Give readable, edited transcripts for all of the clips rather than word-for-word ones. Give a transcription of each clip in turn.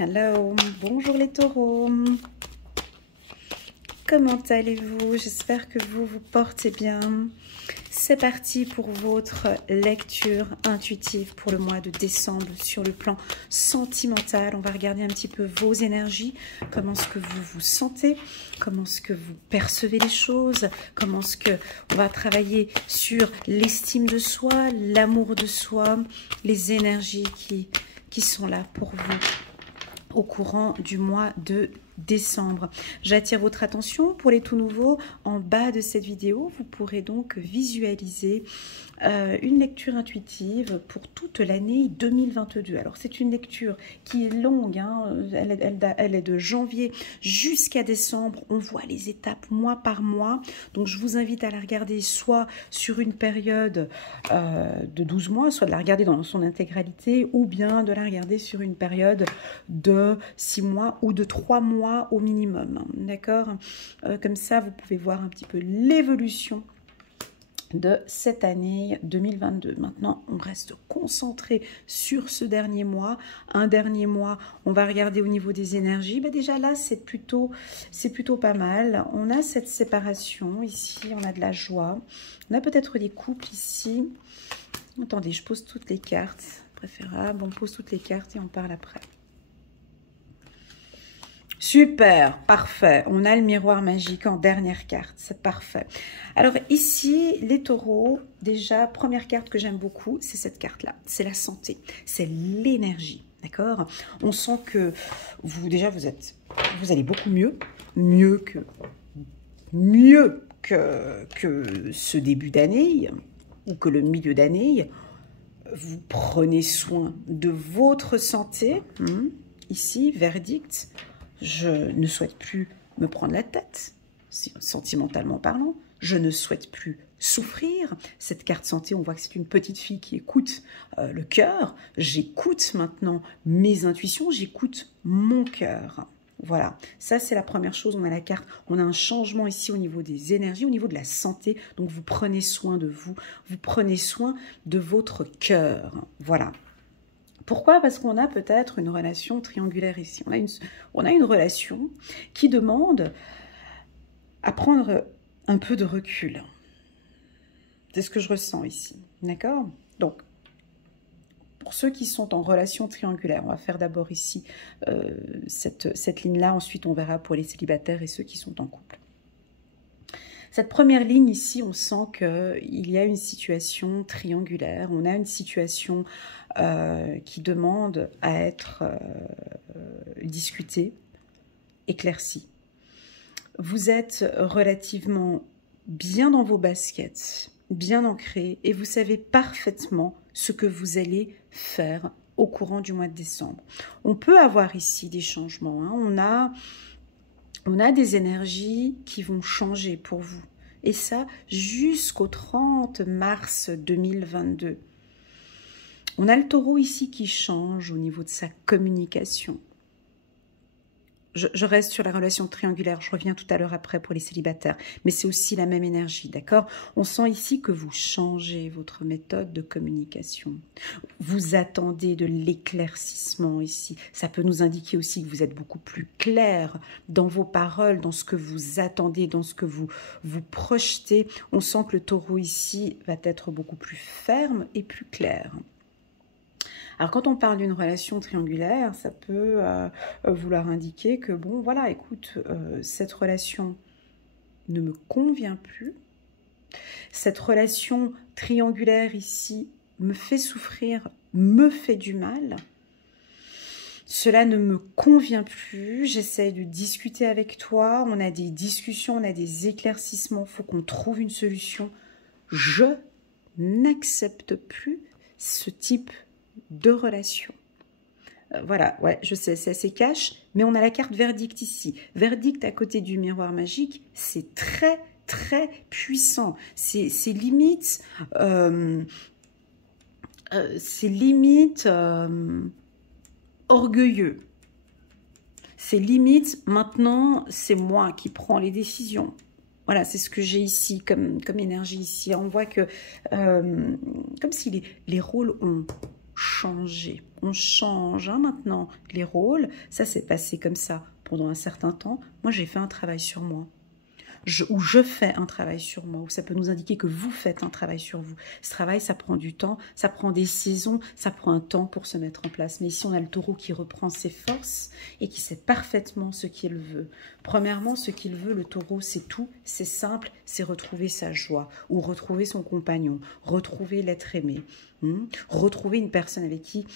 Hello, bonjour les taureaux. Comment allez-vous? J'espère que vous vous portez bien. C'est parti pour votre lecture intuitive pour le mois de décembre sur le plan sentimental. On va regarder un petit peu vos énergies, comment est-ce que vous vous sentez, comment est-ce que vous percevez les choses, comment est-ce que on va travailler sur l'estime de soi, l'amour de soi, les énergies qui sont là pour vous au courant du mois de décembre. J'attire votre attention pour les tout nouveaux. En bas de cette vidéo, vous pourrez donc visualiser une lecture intuitive pour toute l'année 2022. Alors, c'est une lecture qui est longue, hein. Elle est de janvier jusqu'à décembre. On voit les étapes mois par mois. Donc, je vous invite à la regarder soit sur une période de 12 mois, soit de la regarder dans son intégralité, ou bien de la regarder sur une période de 6 mois ou de 3 mois au minimum. D'accord? Comme ça, vous pouvez voir un petit peu l'évolution de cette année 2022. Maintenant, on reste concentré sur ce dernier mois. Un dernier mois, on va regarder au niveau des énergies. Ben déjà là, c'est plutôt pas mal. On a cette séparation ici, on a de la joie. On a peut-être des couples ici. Attendez, je pose toutes les cartes. Préférable, on pose toutes les cartes et on parle après. Super, parfait. On a le miroir magique en dernière carte, c'est parfait. Alors ici, les taureaux, déjà, première carte que j'aime beaucoup, c'est cette carte-là. C'est la santé, c'est l'énergie, d'accord? On sent que vous, déjà, vous allez beaucoup mieux que ce début d'année ou que le milieu d'année. Vous prenez soin de votre santé. Ici, verdict. Je ne souhaite plus me prendre la tête, sentimentalement parlant. Je ne souhaite plus souffrir. Cette carte santé, on voit que c'est une petite fille qui écoute le cœur. J'écoute maintenant mes intuitions, j'écoute mon cœur. Voilà, ça c'est la première chose. On a la carte, on a un changement ici au niveau des énergies, au niveau de la santé. Donc vous prenez soin de vous, vous prenez soin de votre cœur. Voilà. Pourquoi? Parce qu'on a peut-être une relation triangulaire ici. On a une relation qui demande à prendre un peu de recul. C'est ce que je ressens ici. D'accord? Donc, pour ceux qui sont en relation triangulaire, on va faire d'abord ici cette ligne-là. Ensuite, on verra pour les célibataires et ceux qui sont en couple. Cette première ligne ici, on sent qu'il y a une situation triangulaire. On a une situation qui demande à être discutée, éclaircie. Vous êtes relativement bien dans vos baskets, bien ancrés, et vous savez parfaitement ce que vous allez faire au courant du mois de décembre. On peut avoir ici des changements, hein. On a des énergies qui vont changer pour vous. Et ça, jusqu'au 30 mars 2022. On a le taureau ici qui change au niveau de sa communication. Je reste sur la relation triangulaire, je reviens tout à l'heure après pour les célibataires, mais c'est aussi la même énergie, d'accord? On sent ici que vous changez votre méthode de communication. Vous attendez de l'éclaircissement ici. Ça peut nous indiquer aussi que vous êtes beaucoup plus clair dans vos paroles, dans ce que vous attendez, dans ce que vous projetez. On sent que le taureau ici va être beaucoup plus ferme et plus clair. Alors, quand on parle d'une relation triangulaire, ça peut vouloir indiquer que, bon, voilà, écoute, cette relation ne me convient plus. Cette relation triangulaire ici me fait souffrir, me fait du mal. Cela ne me convient plus. J'essaye de discuter avec toi. On a des discussions, on a des éclaircissements. Il faut qu'on trouve une solution. Je n'accepte plus ce type de relation. Voilà, ouais, je sais, c'est assez cash, mais on a la carte verdict ici. Verdict à côté du miroir magique, c'est très, très puissant. C'est limite... orgueilleux. C'est limite, maintenant, c'est moi qui prends les décisions. Voilà, c'est ce que j'ai ici comme énergie ici. On voit que, comme si les rôles ont changer. On change maintenant les rôles. Ça s'est passé comme ça pendant un certain temps. Moi, j'ai fait un travail sur moi. Ou je fais un travail sur moi, ou ça peut nous indiquer que vous faites un travail sur vous. Ce travail, ça prend du temps, ça prend des saisons, ça prend un temps pour se mettre en place. Mais ici, on a le taureau qui reprend ses forces et qui sait parfaitement ce qu'il veut. Premièrement, ce qu'il veut, le taureau, c'est tout, c'est simple, c'est retrouver sa joie, ou retrouver son compagnon, retrouver l'être aimé, retrouver une personne avec qui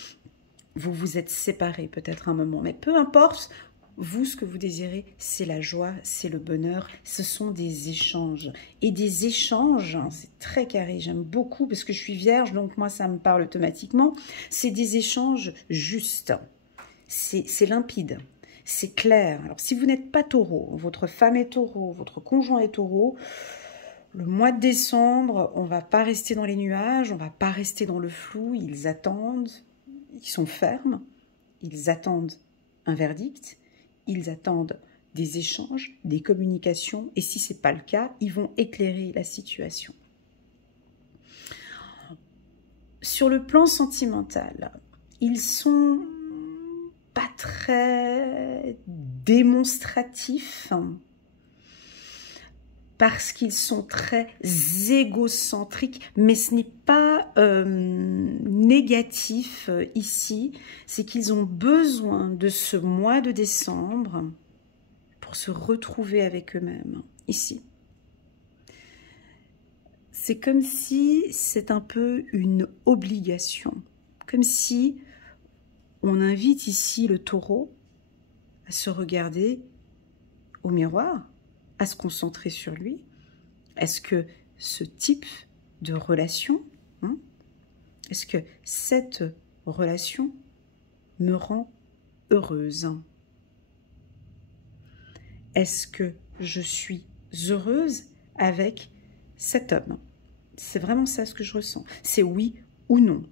vous vous êtes séparés peut-être un moment. Mais peu importe, vous, ce que vous désirez, c'est la joie, c'est le bonheur, ce sont des échanges. Et des échanges, c'est très carré, j'aime beaucoup parce que je suis vierge, donc moi ça me parle automatiquement, c'est des échanges justes, c'est limpide, c'est clair. Alors si vous n'êtes pas taureau, votre femme est taureau, votre conjoint est taureau, le mois de décembre, on ne va pas rester dans les nuages, on ne va pas rester dans le flou, ils attendent, ils sont fermes, ils attendent un verdict. Ils attendent des échanges, des communications, et si ce n'est pas le cas, ils vont éclairer la situation. Sur le plan sentimental, ils sont pas très démonstratifs parce qu'ils sont très égocentriques, mais ce n'est pas négatif ici, c'est qu'ils ont besoin de ce mois de décembre pour se retrouver avec eux-mêmes, ici. C'est comme si c'est un peu une obligation, comme si on invite ici le taureau à se regarder au miroir, à se concentrer sur lui. Est-ce que ce type de relation, est-ce que cette relation me rend heureuse? Est-ce que je suis heureuse avec cet homme? C'est vraiment ça ce que je ressens. C'est oui ou non.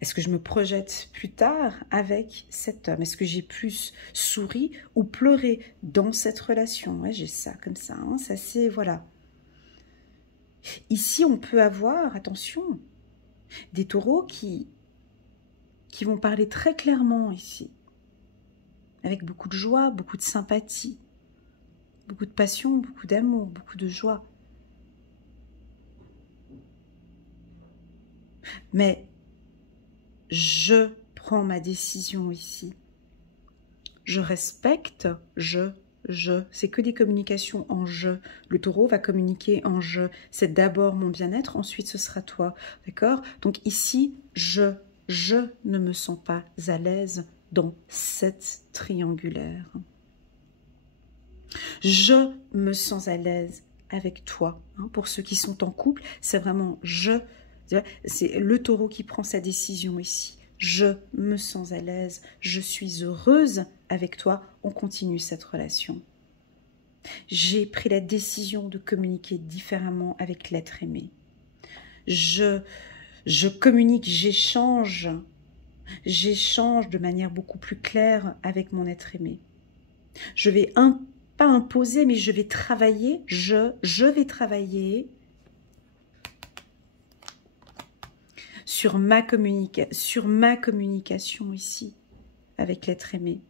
Est-ce que je me projette plus tard avec cet homme? Est-ce que j'ai plus souri ou pleuré dans cette relation? Ouais, j'ai ça comme ça, ça c'est, voilà. Ici, on peut avoir, attention, des taureaux qui vont parler très clairement ici, avec beaucoup de joie, beaucoup de sympathie, beaucoup de passion, beaucoup d'amour, beaucoup de joie. Mais je prends ma décision ici. Je respecte, c'est que des communications en je. Le taureau va communiquer en je. C'est d'abord mon bien-être, ensuite ce sera toi. D'accord? Donc ici, je ne me sens pas à l'aise dans cette triangulaire. Je me sens à l'aise avec toi. Pour ceux qui sont en couple, c'est vraiment je. C'est le taureau qui prend sa décision ici. Je me sens à l'aise, je suis heureuse avec toi, on continue cette relation. J'ai pris la décision de communiquer différemment avec l'être aimé. Je communique, j'échange de manière beaucoup plus claire avec mon être aimé. Je vais pas imposer, mais je vais travailler, je vais travailler sur ma communication ici avec l'être aimé.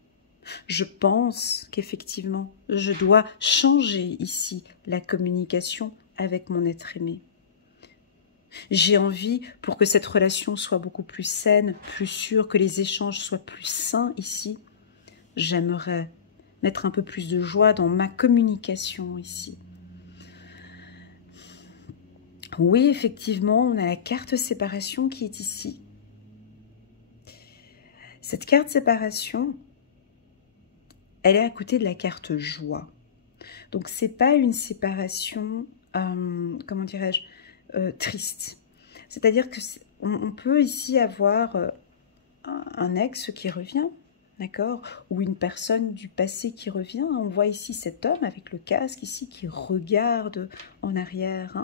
Je pense qu'effectivement, je dois changer ici la communication avec mon être aimé. J'ai envie, pour que cette relation soit beaucoup plus saine, plus sûre, que les échanges soient plus sains ici, j'aimerais mettre un peu plus de joie dans ma communication ici. Oui, effectivement, on a la carte séparation qui est ici. Cette carte séparation, elle est à côté de la carte joie. Donc, c'est pas une séparation, comment dirais-je, triste. C'est-à-dire que on peut ici avoir un ex qui revient, d'accord, ou une personne du passé qui revient. On voit ici cet homme avec le casque ici qui regarde en arrière,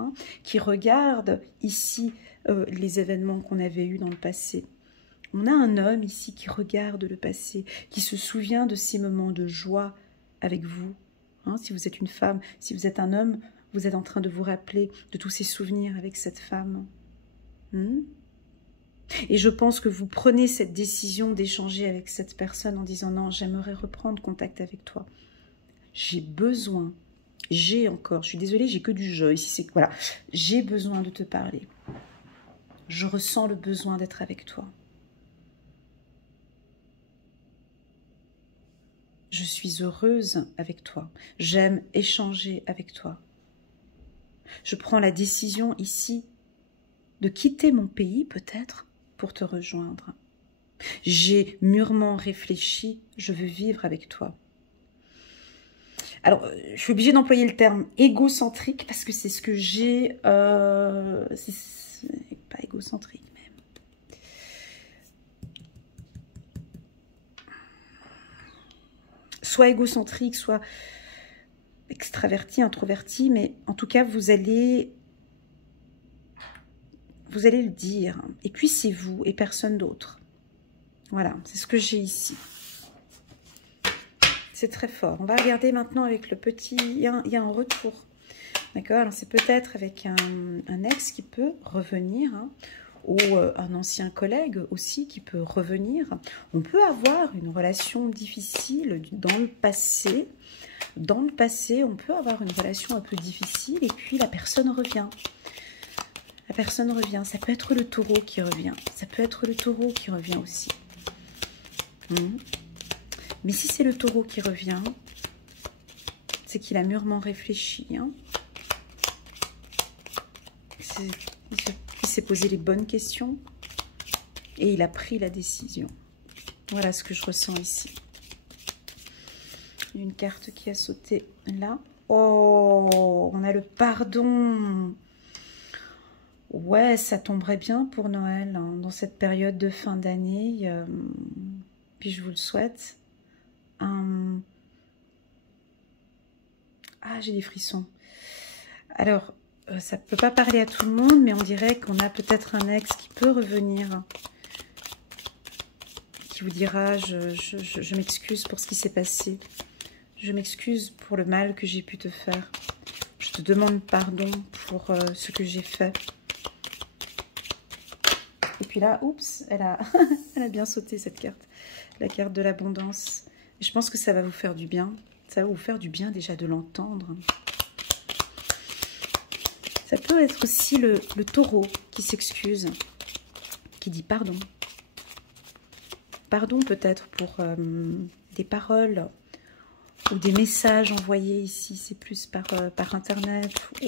qui regarde ici les événements qu'on avait eus dans le passé. On a un homme ici qui regarde le passé, qui se souvient de ces moments de joie avec vous. Si vous êtes une femme, si vous êtes un homme, vous êtes en train de vous rappeler de tous ces souvenirs avec cette femme. Et je pense que vous prenez cette décision d'échanger avec cette personne en disant non, j'aimerais reprendre contact avec toi. J'ai besoin, je suis désolée, j'ai que du je. Ici, c'est voilà, j'ai besoin de te parler. Je ressens le besoin d'être avec toi. Je suis heureuse avec toi. J'aime échanger avec toi. Je prends la décision ici de quitter mon pays peut-être pour te rejoindre. J'ai mûrement réfléchi, je veux vivre avec toi. Alors, je suis obligée d'employer le terme égocentrique parce que c'est ce que j'ai... c'est pas égocentrique, mais... Soit égocentrique, soit extraverti, introverti, mais en tout cas, vous allez le dire. Et puis, c'est vous et personne d'autre. Voilà, c'est ce que j'ai ici. C'est très fort. On va regarder maintenant avec le petit... Il y a un retour. D'accord? Alors, c'est peut-être avec un ex qui peut revenir, hein, ou un ancien collègue aussi qui peut revenir. On peut avoir une relation difficile dans le passé. Dans le passé, on peut avoir une relation un peu difficile et puis la personne revient. La personne revient. Ça peut être le taureau qui revient. Ça peut être le taureau qui revient aussi. Mais si c'est le taureau qui revient, c'est qu'il a mûrement réfléchi. Hein. Il s'est posé les bonnes questions et il a pris la décision. Voilà ce que je ressens ici. Une carte qui a sauté là. Oh, on a le pardon. Ouais, ça tomberait bien pour Noël, hein, dans cette période de fin d'année. Puis je vous le souhaite. Ah, j'ai des frissons. Alors, ça ne peut pas parler à tout le monde, mais on dirait qu'on a peut-être un ex qui peut revenir, qui vous dira je m'excuse pour ce qui s'est passé. Je m'excuse pour le mal que j'ai pu te faire. Je te demande pardon pour ce que j'ai fait. Et puis là, oups, elle a bien sauté cette carte. La carte de l'abondance. Je pense que ça va vous faire du bien. Ça va vous faire du bien déjà de l'entendre. Ça peut être aussi le taureau qui s'excuse, qui dit pardon. Pardon peut-être pour des paroles ou des messages envoyés ici. C'est plus par Internet ou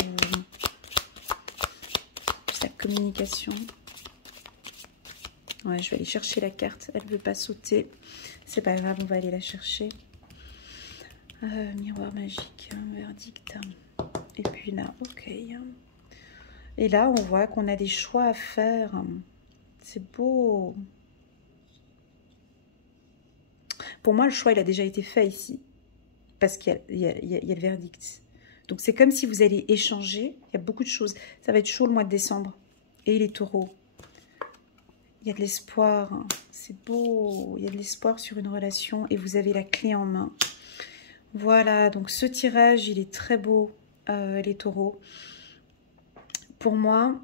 la communication. Ouais, je vais aller chercher la carte. Elle ne veut pas sauter. C'est pas grave, on va aller la chercher. Miroir magique, verdict. Et puis là, ok. Et là, on voit qu'on a des choix à faire. C'est beau. Pour moi, le choix, il a déjà été fait ici. Parce qu'il y a le verdict. Donc, c'est comme si vous allez échanger. Il y a beaucoup de choses. Ça va être chaud le mois de décembre. Et les taureaux. Il y a de l'espoir, c'est beau, il y a de l'espoir sur une relation et vous avez la clé en main. Voilà, donc ce tirage, il est très beau, les taureaux. Pour moi,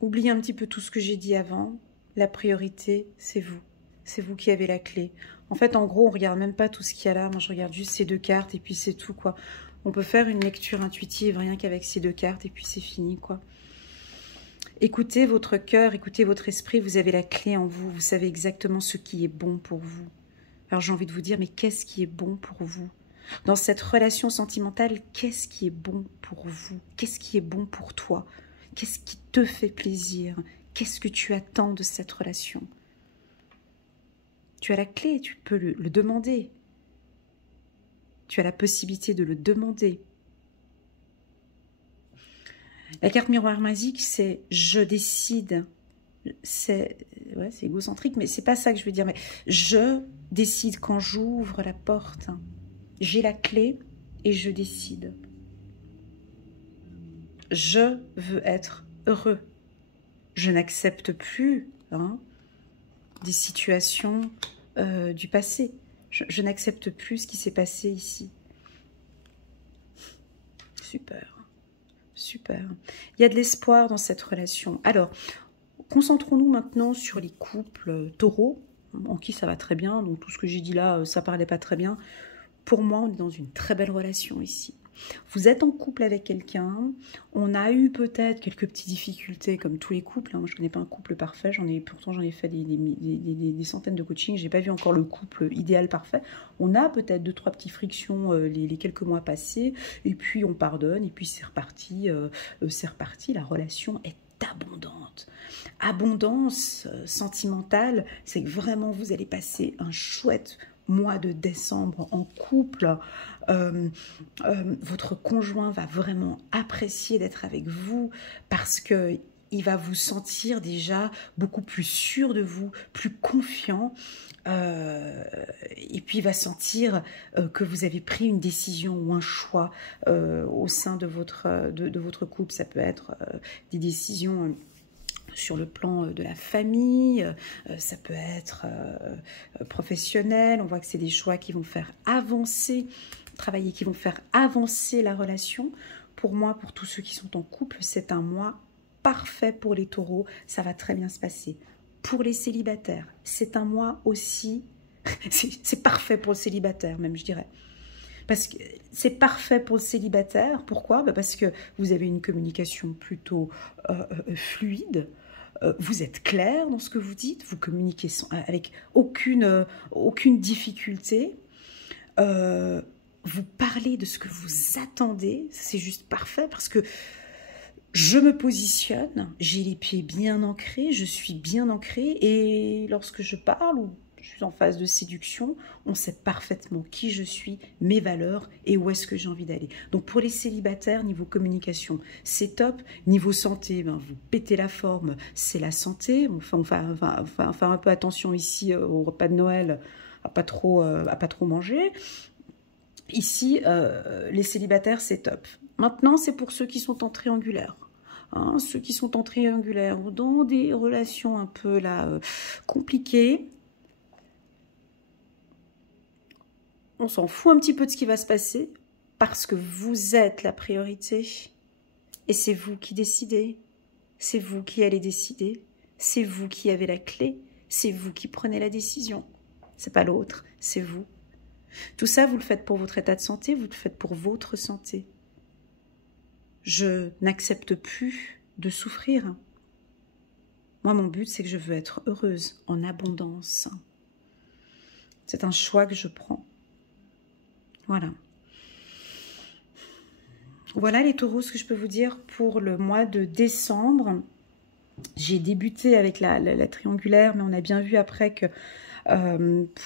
oubliez un petit peu tout ce que j'ai dit avant. La priorité, c'est vous. C'est vous qui avez la clé. En fait, en gros, on ne regarde même pas tout ce qu'il y a là. Moi, je regarde juste ces deux cartes et puis c'est tout, quoi. On peut faire une lecture intuitive rien qu'avec ces deux cartes et puis c'est fini, quoi. Écoutez votre cœur, écoutez votre esprit, vous avez la clé en vous, vous savez exactement ce qui est bon pour vous. Alors j'ai envie de vous dire, mais qu'est-ce qui est bon pour vous? Dans cette relation sentimentale, qu'est-ce qui est bon pour vous? Qu'est-ce qui est bon pour toi? Qu'est-ce qui te fait plaisir? Qu'est-ce que tu attends de cette relation? Tu as la clé, tu peux le demander. Tu as la possibilité de le demander. La carte miroir magique, c'est je décide. C'est égocentrique, mais c'est pas ça que je veux dire. Mais je décide quand j'ouvre la porte. J'ai la clé et je décide. Je veux être heureux. Je n'accepte plus des situations du passé. Je n'accepte plus ce qui s'est passé ici. Super. Super. Il y a de l'espoir dans cette relation. Alors, Concentrons-nous maintenant sur les couples taureaux, en qui ça va très bien. Donc tout ce que j'ai dit là, ça parlait pas très bien. Pour moi, on est dans une très belle relation ici. Vous êtes en couple avec quelqu'un, on a eu peut-être quelques petites difficultés comme tous les couples, hein. Moi je ne connais pas un couple parfait, pourtant j'en ai fait des centaines de coachings, je n'ai pas vu encore le couple idéal parfait. On a peut-être 2-3 petites frictions les quelques mois passés, et puis on pardonne, et puis c'est reparti, la relation est abondante. Abondance sentimentale, c'est que vraiment vous allez passer un chouette mois de décembre en couple. Votre conjoint va vraiment apprécier d'être avec vous parce que il va vous sentir déjà beaucoup plus sûr de vous, plus confiant, et puis il va sentir que vous avez pris une décision ou un choix au sein de votre couple. Ça peut être des décisions sur le plan de la famille, ça peut être professionnel. On voit que c'est des choix qui vont faire avancer, travailler, qui vont faire avancer la relation. Pour moi, pour tous ceux qui sont en couple, c'est un mois parfait pour les taureaux, ça va très bien se passer. Pour les célibataires, c'est un mois aussi, c'est parfait pour le célibataire même, je dirais. Parce que c'est parfait pour le célibataire. Pourquoi? Parce que vous avez une communication plutôt fluide. Vous êtes clair dans ce que vous dites. Vous communiquez avec aucune difficulté. Vous parlez de ce que vous attendez. C'est juste parfait parce que je me positionne. J'ai les pieds bien ancrés. Je suis bien ancrée. Et lorsque je parle ou je suis en phase de séduction, on sait parfaitement qui je suis, mes valeurs et où est-ce que j'ai envie d'aller. Donc pour les célibataires, niveau communication, c'est top. Niveau santé, vous pétez la forme, c'est la santé. On va faire un peu attention ici au repas de Noël, à pas trop manger. Ici, les célibataires, c'est top. Maintenant, c'est pour ceux qui sont en triangulaire. Hein, ceux qui sont en triangulaire ou dans des relations un peu là compliquées. On s'en fout un petit peu de ce qui va se passer parce que vous êtes la priorité et c'est vous qui décidez, c'est vous qui allez décider, c'est vous qui avez la clé, c'est vous qui prenez la décision. C'est pas l'autre, c'est vous. Tout ça, vous le faites pour votre état de santé, vous le faites pour votre santé. Je n'accepte plus de souffrir. Moi, mon but, c'est que je veux être heureuse, en abondance. C'est un choix que je prends. Voilà. Voilà les taureaux, ce que je peux vous dire pour le mois de décembre. J'ai débuté avec la triangulaire, mais on a bien vu après que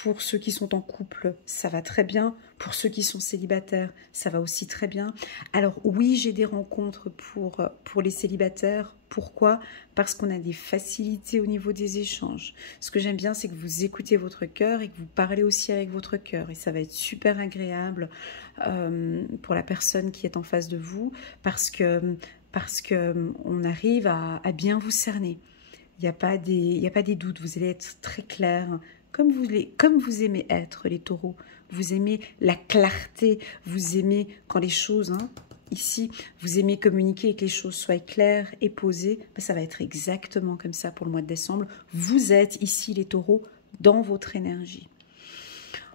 pour ceux qui sont en couple, ça va très bien. Pour ceux qui sont célibataires, ça va aussi très bien. Alors oui, j'ai des rencontres pour les célibataires. Pourquoi? Parce qu'on a des facilités au niveau des échanges. Ce que j'aime bien, c'est que vous écoutez votre cœur et que vous parlez aussi avec votre cœur. Et ça va être super agréable pour la personne qui est en face de vous parce que on arrive à bien vous cerner. Il n'y a pas des doutes, vous allez être très clair, comme vous aimez être, les taureaux. Vous aimez la clarté, vous aimez quand les choses, ici, vous aimez communiquer et que les choses soient claires et posées. Ça va être exactement comme ça pour le mois de décembre. Vous êtes ici, les taureaux, dans votre énergie.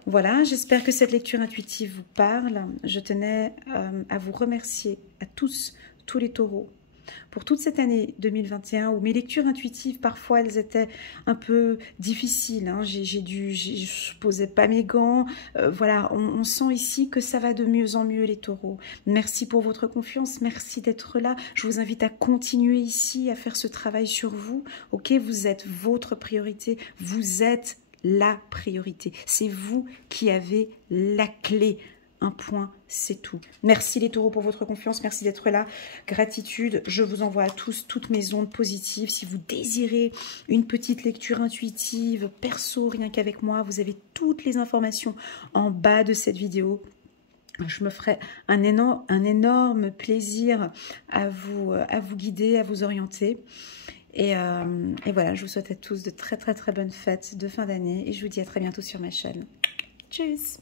Voilà, j'espère que cette lecture intuitive vous parle. Je tenais à vous remercier à tous les taureaux, pour toute cette année 2021 où mes lectures intuitives, parfois, elles étaient un peu difficiles. Je posais pas mes gants. Voilà, on sent ici que ça va de mieux en mieux, les taureaux. Merci pour votre confiance. Merci d'être là. Je vous invite à continuer ici, à faire ce travail sur vous. Ok, vous êtes votre priorité. Vous êtes la priorité. C'est vous qui avez la clé. Un point, c'est tout. Merci les taureaux pour votre confiance, merci d'être là. Gratitude, je vous envoie à tous toutes mes ondes positives. Si vous désirez une petite lecture intuitive, perso, rien qu'avec moi, vous avez toutes les informations en bas de cette vidéo. Je me ferai un énorme plaisir à vous guider, à vous orienter. Et voilà, je vous souhaite à tous de très très très bonnes fêtes de fin d'année et je vous dis à très bientôt sur ma chaîne. Tchuss!